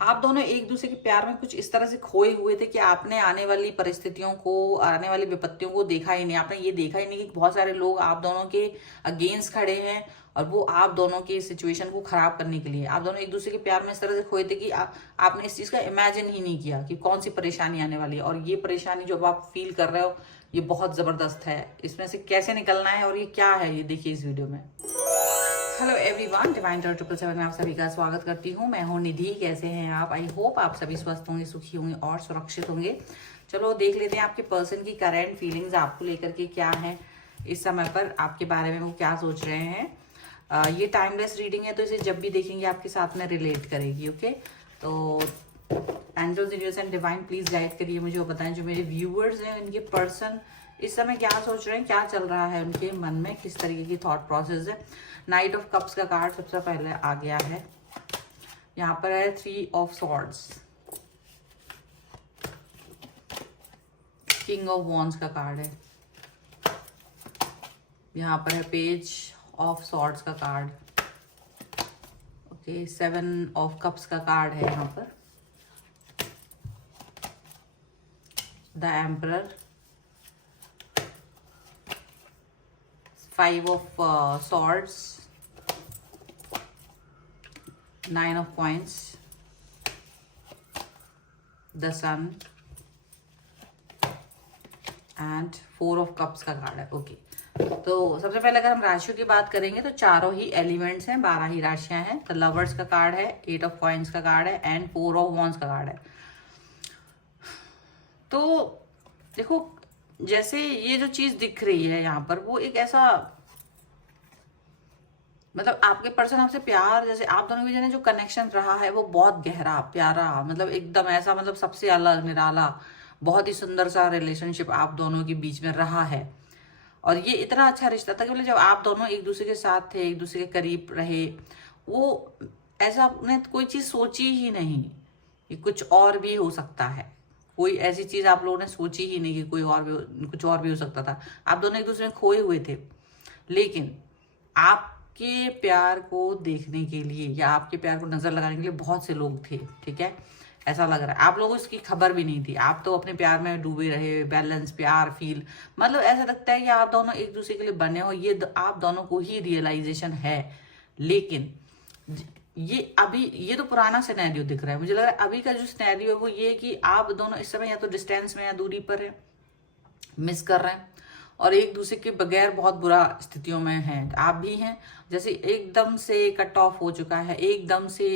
आप दोनों एक दूसरे के प्यार में कुछ इस तरह से खोए हुए थे कि आपने आने वाली परिस्थितियों को, आने वाली विपत्तियों को देखा ही नहीं। आपने ये देखा ही नहीं कि बहुत सारे लोग आप दोनों के अगेंस्ट खड़े हैं और वो आप दोनों की सिचुएशन को खराब करने के लिए। आप दोनों एक दूसरे के प्यार में इस तरह से खोए थे कि आपने इस चीज का इमेजिन ही नहीं किया कि कौन सी परेशानी आने वाली है। और ये परेशानी जो अब आप फील कर रहे हो ये बहुत जबरदस्त है। इसमें से कैसे निकलना है और ये क्या है, ये देखिए इस वीडियो में। हेलो एवरीवन, डिवाइन टॉर 777 में आप सभी का स्वागत करती हूँ। मैं हूँ निधि। कैसे हैं आप? आई होप आप सभी स्वस्थ होंगे, सुखी होंगे और सुरक्षित होंगे। चलो देख लेते हैं आपके पर्सन की करंट फीलिंग्स आपको लेकर के क्या है इस समय पर, आपके बारे में वो क्या सोच रहे हैं। ये टाइमलेस रीडिंग है तो इसे जब भी देखेंगे आपके साथ में रिलेट करेगी। ओके, तो angels, universe and divine please guide करिए मुझे, वो बताएं जो मेरे व्यूअर्स हैं इनके पर्सन इस समय क्या सोच रहे हैं, क्या चल रहा है उनके मन में, किस तरीके की थॉट प्रोसेस है। नाइट ऑफ कप्स का कार्ड सबसे पहले आ गया है। यहाँ पर है 3 of swords, king of wands का कार्ड है। यहाँ पर है पेज ऑफ सॉर्ड्स का कार्ड। ओके, 7 ऑफ कप्स का कार्ड है यहाँ पर। The emperor, 5 of swords, 9 of coins, the sun and 4 of cups का कार्ड है। ओके, तो सबसे पहले अगर हम राशियों की बात करेंगे तो चारों ही एलिमेंट्स हैं, 12 ही राशियां हैं। तो लवर्स का कार्ड है, 8 ऑफ कॉइन्स का कार्ड है एंड 4 ऑफ वॉन्ड्स का कार्ड है। तो देखो, जैसे ये जो चीज दिख रही है यहाँ पर, वो एक ऐसा, मतलब आपके पर्सन आपसे प्यार, जैसे आप दोनों के बीच जो कनेक्शन रहा है वो बहुत गहरा प्यारा, मतलब एकदम ऐसा, मतलब सबसे अलग निराला, बहुत ही सुंदर सा रिलेशनशिप आप दोनों के बीच में रहा है। और ये इतना अच्छा रिश्ता था कि मतलब जब आप दोनों एक दूसरे के साथ थे, एक दूसरे के करीब रहे, वो ऐसा आपने कोई चीज सोची ही नहीं कि कुछ और भी हो सकता है। कोई ऐसी चीज आप लोगों ने सोची ही नहीं कि कोई और भी, कुछ और भी हो सकता था। आप दोनों एक दूसरे में खोए हुए थे, लेकिन आपके प्यार को देखने के लिए या आपके प्यार को नजर लगाने के लिए बहुत से लोग थे। ठीक है, ऐसा लग रहा है आप लोगों को इसकी खबर भी नहीं थी। आप तो अपने प्यार में डूबे रहे, बैलेंस प्यार फील, मतलब ऐसा लगता है कि आप दोनों एक दूसरे के लिए बने हो, ये आप दोनों को ही रियलाइजेशन है। लेकिन ये अभी, ये तो पुराना सिनेरियो दिख रहा है। मुझे लग रहा है अभी का जो सिनेरियो है वो ये कि आप दोनों इस समय या तो डिस्टेंस में या दूरी पर है, मिस कर रहे हैं और एक दूसरे के बगैर बहुत बुरा स्थितियों में हैं। आप भी हैं, जैसे एकदम से कट ऑफ हो चुका है, एकदम से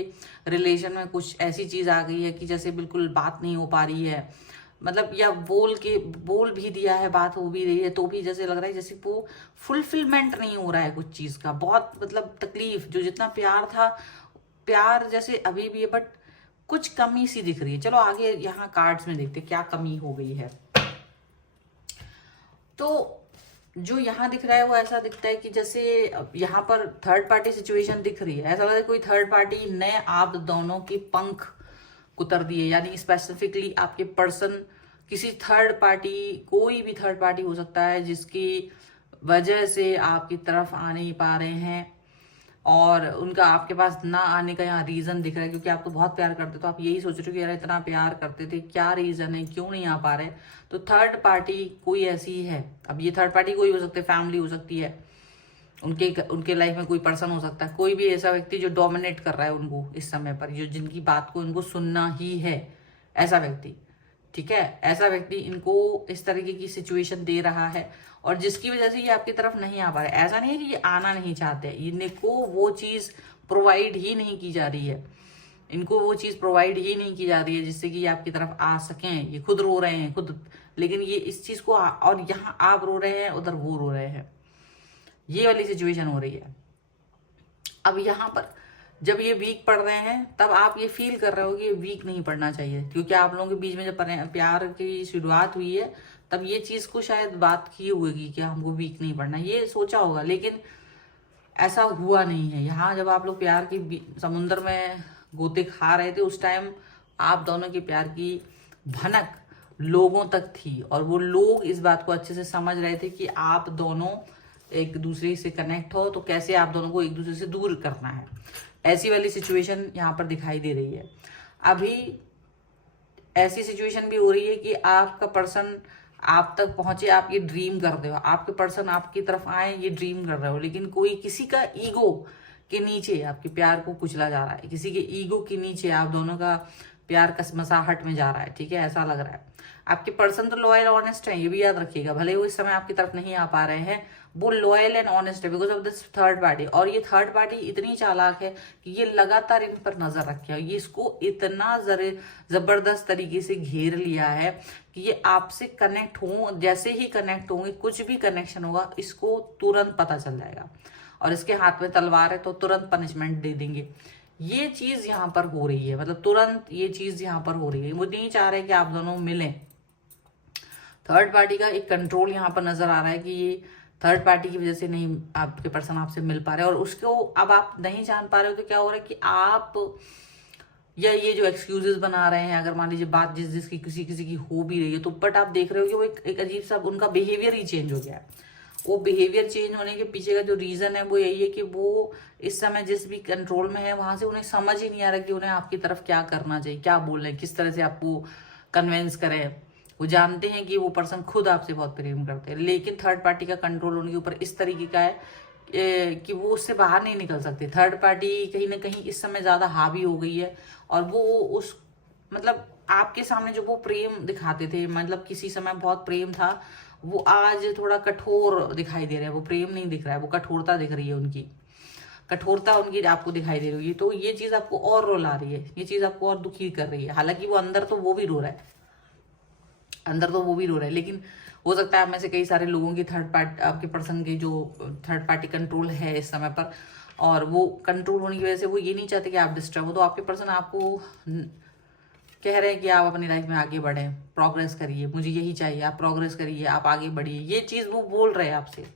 रिलेशन में कुछ ऐसी चीज आ गई है कि जैसे बिल्कुल बात नहीं हो पा रही है, मतलब या बोल भी दिया है, बात हो भी रही है तो भी जैसे लग रहा है जैसे वो फुलफिलमेंट नहीं हो रहा है कुछ चीज का। बहुत मतलब तकलीफ, जो जितना प्यार था, प्यार जैसे अभी भी है बट कुछ कमी सी दिख रही है। चलो आगे यहाँ कार्ड्स में देखते क्या कमी हो गई है। तो जो यहाँ दिख रहा है वो ऐसा दिखता है कि जैसे यहाँ पर थर्ड पार्टी सिचुएशन दिख रही है। ऐसा लग रहा है कोई थर्ड पार्टी ने आप दोनों के पंख कुतर दिए, यानी स्पेसिफिकली आपके पर्सन किसी थर्ड पार्टी, कोई भी थर्ड पार्टी हो सकता है जिसकी वजह से आपकी तरफ आ नहीं पा रहे हैं और उनका आपके पास ना आने का यहाँ रीजन दिख रहा है। क्योंकि आप तो बहुत प्यार करते, तो आप यही सोच रहे हो कि यार इतना प्यार करते थे, क्या रीजन है, क्यों नहीं आ पा रहे। तो थर्ड पार्टी कोई ऐसी है। अब ये थर्ड पार्टी कोई हो सकती है, फैमिली हो सकती है, उनके लाइफ में कोई पर्सन हो सकता है, कोई भी ऐसा व्यक्ति जो डोमिनेट कर रहा है उनको इस समय पर, जो जिनकी बात को इनको सुनना ही है, ऐसा व्यक्ति। ठीक है, ऐसा व्यक्ति इनको इस तरीके की सिचुएशन दे रहा है और जिसकी वजह से ये आपकी तरफ नहीं आ पा रहे। ऐसा नहीं है कि ये आना नहीं चाहते, इनको वो चीज प्रोवाइड ही नहीं की जा रही है, इनको वो चीज प्रोवाइड ही नहीं की जा रही है जिससे कि ये आपकी तरफ आ सकें। ये खुद रो रहे हैं खुद, लेकिन ये इस चीज को और यहाँ आप रो रहे हैं, उधर वो रो रहे हैं, ये वाली सिचुएशन हो रही है। अब यहाँ पर जब ये वीक पड़ रहे हैं तब आप ये फील कर रहे हो कि ये वीक नहीं पड़ना चाहिए, क्योंकि आप लोगों के बीच में जब प्यार की शुरुआत हुई है तब ये चीज को शायद बात की होगी कि हमको वीक नहीं पड़ना, ये सोचा होगा, लेकिन ऐसा हुआ नहीं है। यहाँ जब आप लोग प्यार की समुद्र में गोते खा रहे थे उस टाइम आप दोनों के प्यार की भनक लोगों तक थी और वो लोग इस बात को अच्छे से समझ रहे थे कि आप दोनों एक दूसरे से कनेक्ट हो तो कैसे आप दोनों को एक दूसरे से दूर करना है। ऐसी वाली सिचुएशन यहाँ पर दिखाई दे रही है। अभी ऐसी सिचुएशन भी हो रही है कि आपका पर्सन आप तक पहुंचे, आप ये ड्रीम कर रहे हो, आपके पर्सन आपकी तरफ आए, ये ड्रीम कर रहे हो, लेकिन कोई किसी का ईगो के नीचे आपके प्यार को कुचला जा रहा है, किसी के ईगो के नीचे आप दोनों का प्यार कसमसाहट में जा रहा है। ठीक है, ऐसा लग रहा है। आपके पर्सन तो लॉयल ऑनेस्ट है, ये भी याद रखिएगा। भले वो इस समय आपकी तरफ नहीं आ पा रहे हैं, वो लॉयल एंड ऑनेस्ट है because of this third party. और ये थर्ड पार्टी इतनी चालाक है कि ये लगातार इन पर नजर रखे, ये इसको इतना जबरदस्त तरीके से घेर लिया है कि ये आपसे कनेक्ट हो, जैसे ही कनेक्ट होंगे, कुछ भी कनेक्शन होगा, इसको तुरंत पता चल जाएगा और इसके हाथ में तलवार है तो तुरंत पनिशमेंट दे देंगे। ये चीज यहाँ पर हो रही है, मतलब तुरंत ये चीज यहाँ पर हो रही है। वो नहीं चाह रहे कि आप दोनों मिलें। थर्ड पार्टी का एक कंट्रोल यहाँ पर नजर आ रहा है कि ये थर्ड पार्टी की वजह से नहीं आपके पर्सन आपसे मिल पा रहे, और उसको अब आप नहीं जान पा रहे हो तो क्या हो रहा है कि आप या ये जो एक्सक्यूजेस बना रहे हैं, अगर मान लीजिए बात जिसकी किसी किसी की हो भी रही है तो, बट आप देख रहे हो कि वो एक अजीब सा उनका बिहेवियर ही चेंज हो गया है। वो बिहेवियर चेंज होने के पीछे का जो रीजन है वो यही है कि वो इस समय जिस भी कंट्रोल में है वहां से उन्हें समझ ही नहीं आ रहा कि उन्हें आपकी तरफ क्या करना चाहिए, क्या बोलना है, किस तरह से आपको कन्विंस करें। वो जानते हैं कि वो पर्सन खुद आपसे बहुत प्रेम करते हैं, लेकिन थर्ड पार्टी का कंट्रोल उनके ऊपर इस तरीके का है कि वो उससे बाहर नहीं निकल सकते। थर्ड पार्टी कहीं ना कहीं इस समय ज्यादा हावी हो गई है, और वो उस मतलब आपके सामने जो वो प्रेम दिखाते थे, मतलब किसी समय बहुत प्रेम था, वो आज थोड़ा कठोर दिखाई दे रहा है। वो प्रेम नहीं दिख रहा है, वो कठोरता दिख रही है, उनकी कठोरता उनकी आपको दिखाई दे रही है। तो ये चीज आपको और रुला रही है, ये चीज आपको और दुखी कर रही है। हालांकि वो अंदर तो वो भी रो रहा है, अंदर तो वो भी रो रहा है, लेकिन हो सकता है आप में से कई सारे लोगों की थर्ड पार्टी, आपके पर्सन की जो थर्ड पार्टी कंट्रोल है इस समय पर, और वो कंट्रोल होने की वजह से वो ये नहीं चाहते कि आप डिस्टर्ब हो। तो आपके पर्सन आपको कह रहे हैं कि आप अपनी लाइफ में आगे बढ़ें, प्रोग्रेस करिए, मुझे यही चाहिए, आप प्रोग्रेस करिए, आप आगे बढ़िए, ये चीज वो बोल रहे हैं आपसे।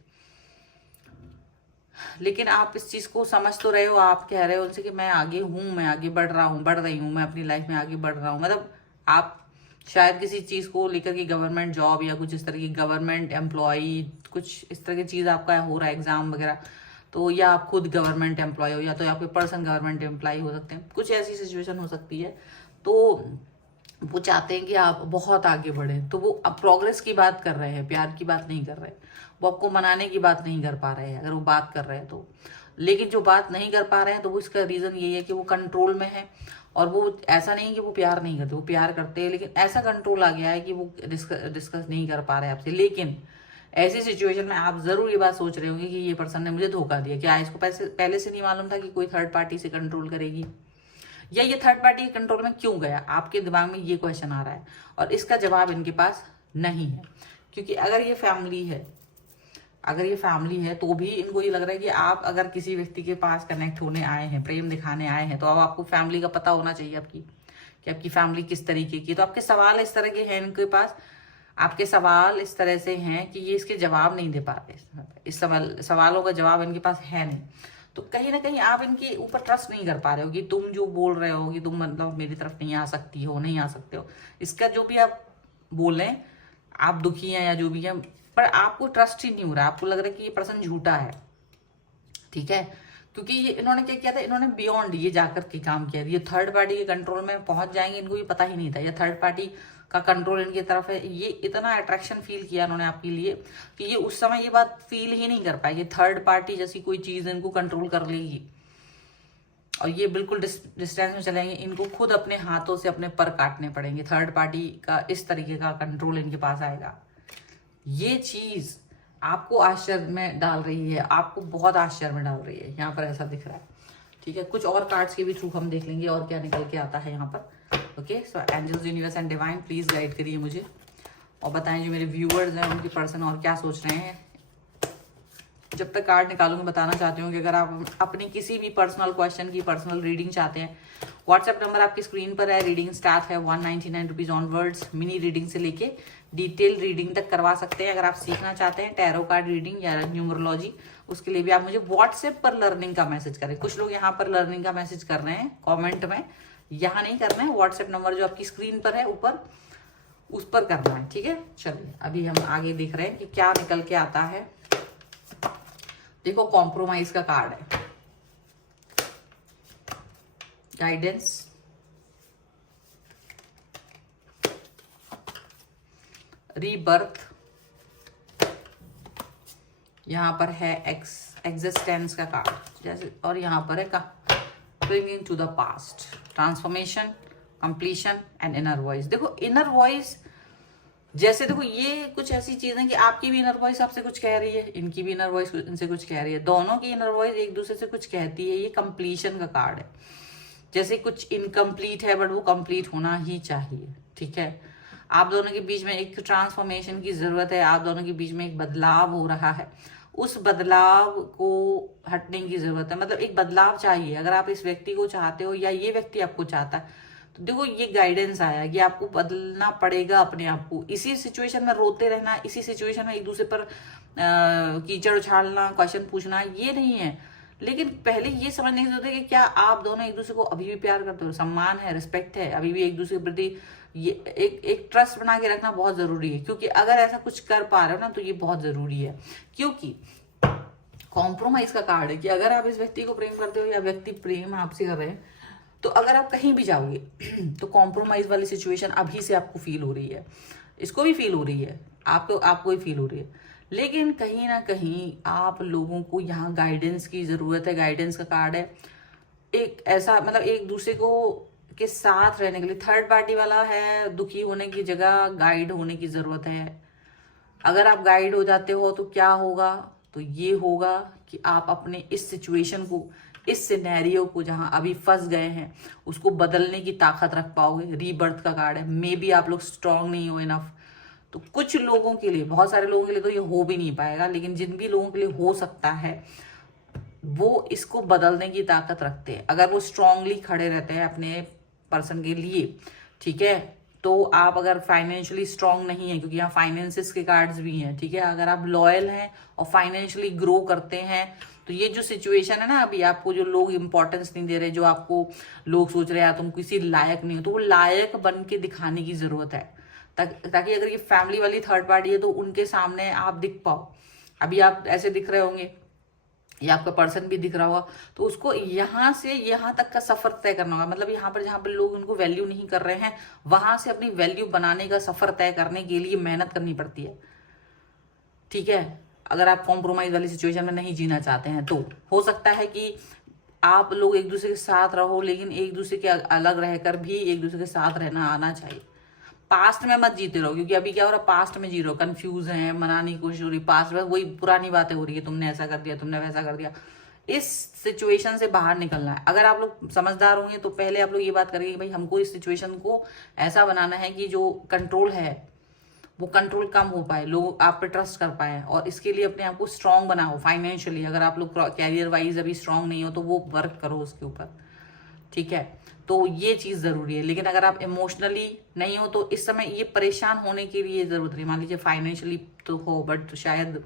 लेकिन आप इस चीज को समझ तो रहे हो, आप कह रहे हो उनसे कि मैं आगे हूं, मैं आगे बढ़ रहा हूं, बढ़ रही हूं, मैं अपनी लाइफ में आगे बढ़ रहा हूं। मतलब आप शायद किसी चीज को लेकर के, गवर्नमेंट जॉब या कुछ इस तरह की, गवर्नमेंट एम्प्लॉय, कुछ इस तरह की चीज आपका हो रहा है, एग्जाम वगैरह, तो या आप खुद गवर्नमेंट एम्प्लॉय हो, या तो आपके पर्सन गवर्नमेंट एम्प्लॉय हो सकते हैं, कुछ ऐसी सिचुएशन हो सकती है। तो वो चाहते हैं कि आप बहुत आगे बढ़ें, तो वो अब प्रोग्रेस की बात कर रहे हैं, प्यार की बात नहीं कर रहे। वो आपको मनाने की बात नहीं कर पा रहे हैं, अगर वो बात कर रहे हैं तो। लेकिन जो बात नहीं कर पा रहे हैं तो वो इसका रीजन यही है कि वो कंट्रोल में है। और वो ऐसा नहीं कि वो प्यार नहीं करते, वो प्यार करते हैं, लेकिन ऐसा कंट्रोल आ गया है कि वो डिस्कस नहीं कर पा रहे हैं आपसे। लेकिन ऐसी सिचुएशन में आप जरूर ये बात सोच रहे होंगे कि ये पर्सन ने मुझे धोखा दिया, क्या इसको पहले से नहीं मालूम था कि कोई थर्ड पार्टी से कंट्रोल करेगी, या ये थर्ड पार्टी के कंट्रोल में क्यों गया? आपके दिमाग में ये क्वेश्चन आ रहा है, और इसका जवाब इनके पास नहीं है। क्योंकि अगर ये फैमिली है, अगर ये फैमिली है, तो भी इनको ये लग रहा है कि आप अगर किसी व्यक्ति के पास कनेक्ट होने आए हैं, प्रेम दिखाने आए हैं, तो अब आपको फैमिली का पता होना चाहिए आपकी, कि आपकी फैमिली किस तरीके की। तो आपके सवाल इस तरह के हैं इनके पास, आपके सवाल इस तरह से हैं कि ये इसके जवाब नहीं दे पा रहे। इस सवालों का जवाब इनके पास है नहीं। तो कहीं ना कहीं आप इनके ऊपर ट्रस्ट नहीं कर पा रहे हो कि तुम जो बोल रहे हो कि तुम मतलब मेरी तरफ नहीं आ सकती हो, नहीं आ सकते हो, इसका जो भी आप बोल रहे हैं, आप दुखी हैं या जो भी है, पर आपको ट्रस्ट ही नहीं हो रहा, आपको लग रहा है कि ये पर्सन झूठा है। ठीक है, क्योंकि ये इन्होंने क्या किया था, इन्होंने बियॉन्ड ये जाकर के काम किया, ये थर्ड पार्टी के कंट्रोल में पहुंच जाएंगे, इनको ये पता ही नहीं था ये थर्ड पार्टी का कंट्रोल इनकी तरफ है। ये इतना अट्रैक्शन फील किया इन्होंने आपके लिए कि ये उस समय ये बात फील ही नहीं कर पाए कि थर्ड पार्टी जैसी कोई चीज इनको कंट्रोल कर लेगी, और ये बिल्कुल डिस्टेंस में चलेंगे। इनको खुद अपने हाथों से अपने पर काटने पड़ेंगे, थर्ड पार्टी का इस तरीके का कंट्रोल इनके पास आएगा। ये चीज आपको आश्चर्य में डाल रही है, आपको बहुत आश्चर्य में डाल रही है, यहाँ पर ऐसा दिख रहा है। ठीक है, कुछ और कार्ड्स के भी थ्रू हम देख लेंगे और क्या निकल के आता है यहाँ पर। Okay, so angels, universe and divine, please guide करिए मुझे और बताएं जो मेरे व्यूअर्स हैं उनके पर्सन और क्या सोच रहे हैं। जब तक कार्ड निकालूंगी बताना चाहती हूँ कि अगर आप अपनी किसी भी पर्सनल क्वेश्चन की पर्सनल रीडिंग चाहते हैं, व्हाट्सएप नंबर आपकी स्क्रीन पर है, रीडिंग स्टार्ट है 199 रुपीज ऑनवर्ड्स। मिनी रीडिंग से लेके डिटेल रीडिंग तक करवा सकते हैं। अगर आप सीखना चाहते हैं टैरो कार्ड रीडिंग या न्यूमरोलॉजी, उसके लिए भी आप मुझे व्हाट्सएप पर लर्निंग का मैसेज करें। कुछ लोग यहाँ पर लर्निंग का मैसेज कर रहे हैं कॉमेंट में, यहाँ नहीं करना है, व्हाट्सएप नंबर जो आपकी स्क्रीन पर है ऊपर, उस पर करना है। ठीक है, चलिए अभी हम आगे देख रहे हैं कि क्या निकल के आता है। देखो, कॉम्प्रोमाइज का कार्ड है, गाइडेंस, रीबर्थ, यहाँ पर है एग्जिस्टेंस का कार्ड जैसे, और यहाँ पर है bringing to the past, transformation, completion and inner voice. देखो इनर वॉइस जैसे, देखो ये कुछ ऐसी चीजें कि आपकी भी इनर वॉइस आपसे कुछ कह रही है, इनकी भी इनर वॉइस इनसे कुछ कह रही है, दोनों की इनर वॉइस एक दूसरे से कुछ कहती है। ये कंप्लीशन का कार्ड है, जैसे कुछ इनकम्प्लीट है बट वो कंप्लीट होना ही चाहिए, ठीक है। आप दोनों के बीच में एक ट्रांसफॉर्मेशन की जरूरत है, आप दोनों के बीच में एक बदलाव हो रहा है, उस बदलाव को हटने की जरूरत है, मतलब एक बदलाव चाहिए। अगर आप इस व्यक्ति को चाहते हो या ये व्यक्ति आपको चाहता है, तो देखो ये गाइडेंस आया कि आपको बदलना पड़ेगा अपने आप को। इसी सिचुएशन में रोते रहना, इसी सिचुएशन में एक दूसरे पर कीचड़ उछालना, क्वेश्चन पूछना, ये नहीं है। लेकिन पहले ये समझने की जरूरत है कि क्या आप दोनों एक दूसरे को अभी भी प्यार करते हो, सम्मान है, रिस्पेक्ट है, अभी भी एक दूसरे के प्रति ये एक ट्रस्ट बना के रखना बहुत जरूरी है। क्योंकि अगर ऐसा कुछ कर पा रहे हो ना, तो ये बहुत जरूरी है। क्योंकि कॉम्प्रोमाइज का कार्ड है कि अगर आप इस व्यक्ति को प्रेम करते हो या व्यक्ति प्रेम आपसे कर रहे हैं, तो अगर आप कहीं भी जाओगे तो कॉम्प्रोमाइज वाली सिचुएशन अभी से आपको फील हो रही है, इसको भी फील हो रही है, आपको भी फील हो रही है। लेकिन कहीं ना कहीं आप लोगों को यहाँ गाइडेंस की जरूरत है। गाइडेंस का कार्ड है, एक ऐसा मतलब एक दूसरे को के साथ रहने के लिए। थर्ड पार्टी वाला है, दुखी होने की जगह गाइड होने की जरूरत है। अगर आप गाइड हो जाते हो तो क्या होगा, तो ये होगा कि आप अपने इस सिचुएशन को, इस सिनेरियो को जहां अभी फंस गए हैं, उसको बदलने की ताकत रख पाओगे। रीबर्थ का कार्ड है, मे बी आप लोग स्ट्रांग नहीं हो इनफ, तो कुछ लोगों के लिए, बहुत सारे लोगों के लिए तो ये हो भी नहीं पाएगा, लेकिन जिन भी लोगों के लिए हो सकता है वो इसको बदलने की ताकत रखते हैं। अगर वो स्ट्रांगली खड़े रहते हैं अपने पर्सन के लिए, ठीक है। तो आप अगर फाइनेंशियली स्ट्रांग नहीं है, क्योंकि यहाँ फाइनेंसिस के कार्ड्स भी हैं, ठीक है। अगर आप लॉयल हैं और फाइनेंशियली ग्रो करते हैं, तो ये जो सिचुएशन है ना, अभी आपको जो लोग इंपॉर्टेंस नहीं दे रहे, जो आपको लोग सोच रहे हैं तुम किसी लायक नहीं हो, तो वो लायक बन के दिखाने की जरूरत है, ताकि अगर ये फैमिली वाली थर्ड पार्टी है तो उनके सामने आप दिख पाओ। अभी आप ऐसे दिख रहे होंगे या आपका पर्सन भी दिख रहा होगा, तो उसको यहाँ से यहाँ तक का सफर तय करना होगा। मतलब यहाँ पर जहाँ पर लोग उनको वैल्यू नहीं कर रहे हैं, वहां से अपनी वैल्यू बनाने का सफर तय करने के लिए मेहनत करनी पड़ती है, ठीक है। अगर आप कॉम्प्रोमाइज वाली सिचुएशन में नहीं जीना चाहते हैं, तो हो सकता है कि आप लोग एक दूसरे के साथ रहो, लेकिन एक दूसरे के अलग रहकर भी एक दूसरे के साथ रहना आना चाहिए। पास्ट में मत जीते रहो, क्योंकि अभी क्या हो रहा है, पास्ट में जी रहो, कंफ्यूज है, मनाने की कोशिश हो रही, पास्ट में वही पुरानी बातें हो रही है, तुमने ऐसा कर दिया, तुमने वैसा कर दिया। इस सिचुएशन से बाहर निकलना है। अगर आप लोग समझदार होंगे तो पहले आप लोग ये बात करेंगे कि भाई हमको इस सिचुएशन को ऐसा बनाना है कि जो कंट्रोल है वो कंट्रोल कम हो पाए, लोग आप पे ट्रस्ट कर पाए, और इसके लिए अपने आप को स्ट्रांग बनाओ फाइनेंशियली। अगर आप लोग कैरियर वाइज अभी स्ट्रांग नहीं हो तो वो वर्क करो उसके ऊपर, ठीक है। तो ये चीज जरूरी है। लेकिन अगर आप इमोशनली नहीं हो तो इस समय ये परेशान होने की भी ये जरूरत नहीं। मान लीजिए फाइनेंशियली तो हो, बट शायद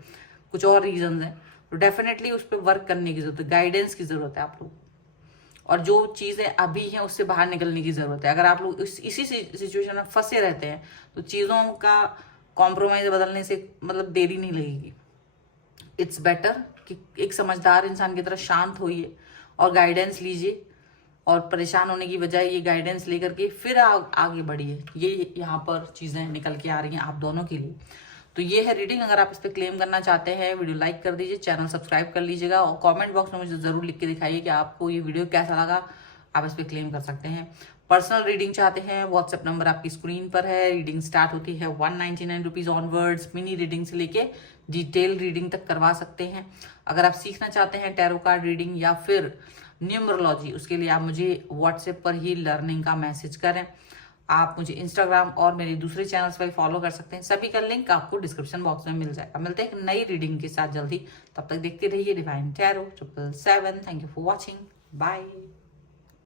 कुछ और रीजन है, तो डेफिनेटली उस पर वर्क करने की जरूरत है, गाइडेंस की जरूरत है आप लोग, और जो चीजें अभी हैं उससे बाहर निकलने की जरूरत है। अगर आप लोग इसी सिचुएशन में फंसे रहते हैं तो चीजों का कॉम्प्रोमाइज बदलने से मतलब देरी नहीं लगेगी। इट्स बेटर कि एक समझदार इंसान की तरह शांत होइए और गाइडेंस लीजिए, और परेशान होने की बजाय ये गाइडेंस लेकर के फिर आगे बढ़िए। ये यहाँ पर चीजें निकल के आ रही हैं आप दोनों के लिए। तो ये है रीडिंग। अगर आप इस पर क्लेम करना चाहते हैं, वीडियो लाइक कर दीजिए, चैनल सब्सक्राइब कर लीजिएगा, और कमेंट बॉक्स में मुझे जरूर लिख के दिखाइए कि आपको ये वीडियो कैसा लगा। आप इस पर क्लेम कर सकते हैं। पर्सनल रीडिंग चाहते हैं, व्हाट्सएप नंबर आपकी स्क्रीन पर है। रीडिंग स्टार्ट होती है 199 रुपीज ऑनवर्ड्स। मिनी रीडिंग से लेके डिटेल रीडिंग तक करवा सकते हैं। अगर आप सीखना चाहते हैं टैरो कार्ड रीडिंग या फिर न्यूमरोलॉजी, उसके लिए आप मुझे व्हाट्सएप पर ही लर्निंग का मैसेज करें। आप मुझे इंस्टाग्राम और मेरे दूसरे चैनल्स पर फॉलो कर सकते हैं। सभी का लिंक आपको डिस्क्रिप्शन बॉक्स में मिल जाएगा। मिलते हैं एक नई रीडिंग के साथ जल्दी। तब तक देखते रहिए divine tarot 777। Thank you for watching. Bye.